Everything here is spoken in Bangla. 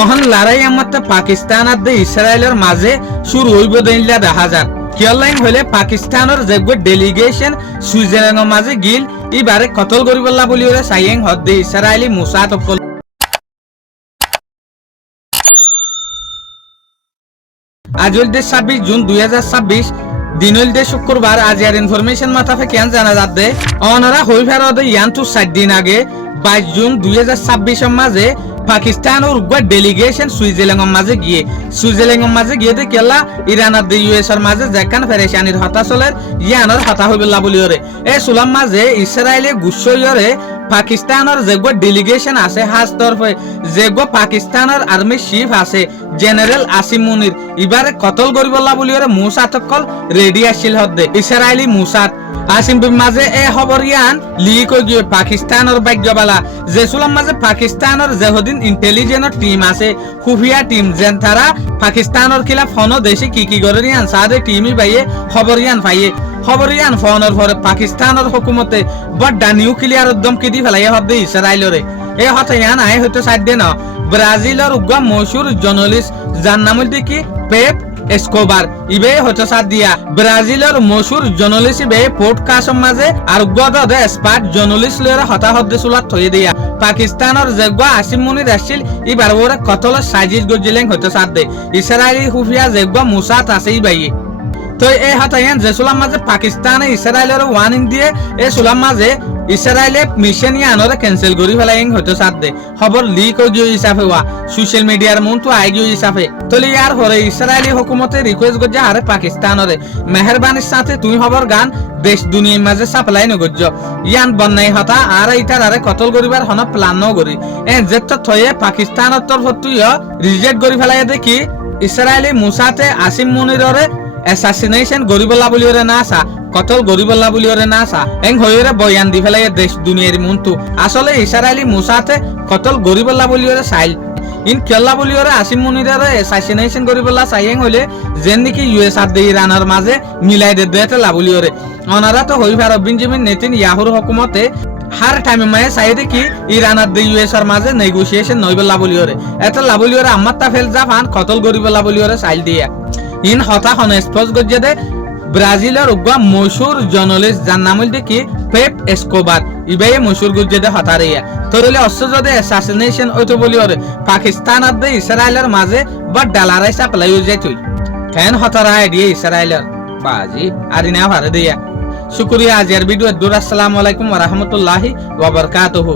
অহন লড়াই আমাতে পাকিস্তান আর ইসরায়েলের মাঝে শুরু হইব দিনলা দেখা যাক কিয়লাইন হইলে পাকিস্তানের যেগো ডেলিগেশন সুইজারল্যান্ডের মাঝে গিল ইবারে কতল করিবলা বলি ওরে সাইয়েং হদ্দে ইসরায়েলি মুসাদ অকল আজ হইল 26 জুন 2026 দিন হইল শুক্রবার। আজ এর ইনফরমেশন মাথাফে কেন জানা যাচ্ছে অনারা হই ফেরত ইয়ান্তু 7 দিন আগে 22 জুন 2026 এর মাঝে পাকিস্তান ও উরুগুয়ে ডেলিগেশন সুইজারল্যান্ডের মাঝে গিয়ে কেলা ইরান আর ইউএস এর মাঝে যেখান ফেরেশানির হতা চলের ইয়ানোর হতা হইবলা বলি ওরে এ সুলাম মাঝে ইসরায়েলে গুচ্ছরে পাকিস্তানের যেগো ডেলিগেশন আছে হাজ তরফে যেগো পাকিস্তানের আর্মি চিফ আছে জেনারেল আসিম মুনির ইবারে কতল করিবলা বলি ওরে মুসাতকল রেডি আসিল হদ্দে ইসরায়েলি মুসাত আসিম মাঝে এ খবর ইয়ান লিক হয়ে গিয়ে পাকিস্তানের ভাগ্যবালা যে সুলাম মাঝে পাকিস্তানের যেহদিন ইন্টেলিজেন্ট টিম আছে খুফিয়া টিম যেন তারা পাকিস্তানের খিলাফ ফোন দেশে কি করে ইয়ান সাদে টিমই বাইয়ে খবর ইয়ান ফোনের পরে পাকিস্তানের হুকুমতে বড় নিউক্লিয়ার উদ্যম কি দি ফেলাই হদ্দে ইসরায়েলরে এই হতে ইয়ান আয় হইতে সাইড দে না ব্রাজিলের উগ্র মশহুর জার্নালিস্ট যার নাম হইতে কি পেপ এসকোবার ইবে হতে সাথ দিয়া ব্রাজিলের মশহুর জার্নালিস্ট ইবে পডকাস্টের মাঝে আর গদে এক্সপার্ট জার্নালিস্ট লরে হতা হদ্দে সুলাত থয়ে দিয়া পাকিস্তানের যেগো আসিম মুনির আসছিল ইবার ওরে কতল সাজিজ গজিলেন হতে সাথ দে ইসরায়েলি খুফিয়া যেগো মুসাত আছে ইবাই তো এই হতায়ান যে সুলাম মাঝে পাকিস্তানে ইসরায়েলের ওয়ার্নিং দিয়ে এই সুলাম মাঝে ইসরায়েলে মিশন ইয়ানরে ক্যান্সেল করি ফেলাইং হয়তো সাথ দে খবর লিক হয়ে গিয়ে হিসাবে ওয়া সোশ্যাল মিডিয়ার মন তো আই গিয়ে হিসাবে তলে ইয়ার হরে ইসরায়েলি হুকুমতে রিকোয়েস্ট করছে আরে পাকিস্তানরে মেহরবানির সাথে তুই খবর গান দেশ দুনিয়ার মাঝে সাপ্লাই নগর্য ইয়ান বন্যাই হতা আর ইটার আরে কতল করিবার হন প্ল্যান ন করি এ যেত থয়ে পাকিস্তানের তরফ তুই রিজেক্ট করি ফেলাই দেখি ইসরায়েলি মুসাতে আসিম মুনিররে অ্যাসাসিনেশন গরিবল্লা বলি ওরে না আসা কতল গরিবল্লা বলি ওরে না আসা এং হইরে বয়ান দি ফেলাই দেশ দুনিয়ার মন্তু আসলে ইসরায়েলি মুসাতে কতল গরিবল্লা বলি ওরে সাইল ইন কেল্লা বলি ওরে আসিম মুনিরে অ্যাসাসিনেশন গরিবল্লা সাইয়েং হইলে যেন নাকি ইউএস আর ইরানের মাঝে মিলাই দে দেতে লাবলি ওরে অনারা তো হই ফার বেঞ্জামিন নেতানিয়াহুর হুকুমতে হার টাইমে মায়ে সাইডে কি ইরান আর ইউএস এর মাঝে নেগোসিয়েশন নইবল্লা বলি ওরে এত লাবলি ওরে আমাত্তা ফেল জাপান কতল গরিবল্লা বলি ওরে সাইল দিয়া ইন হতা হন স্পোজ গজ্জে দে ব্রাজিলের উগ্র মশহুর জার্নালিস্ট যার নাম হইল কি পেপ এসকোবার ইবাই মশহুর গজ্জে দে হতারিয়া তোরলে অস্ত্র যদি অ্যাসাসিনেশন হইতো বলি ওরে পাকিস্তান আর ইসরায়েলের মাঝে বড় ডলারাই সাপ্লাই হয়ে যায় তুই কেন হতারা আইডিয়া ইসরায়েলের বাজি আর ইনা ভারে দিয়া শুকরিয়া আজের ভিডিও দূর আসসালামু আলাইকুম ওয়া রাহমাতুল্লাহি ওয়া বারাকাতুহু।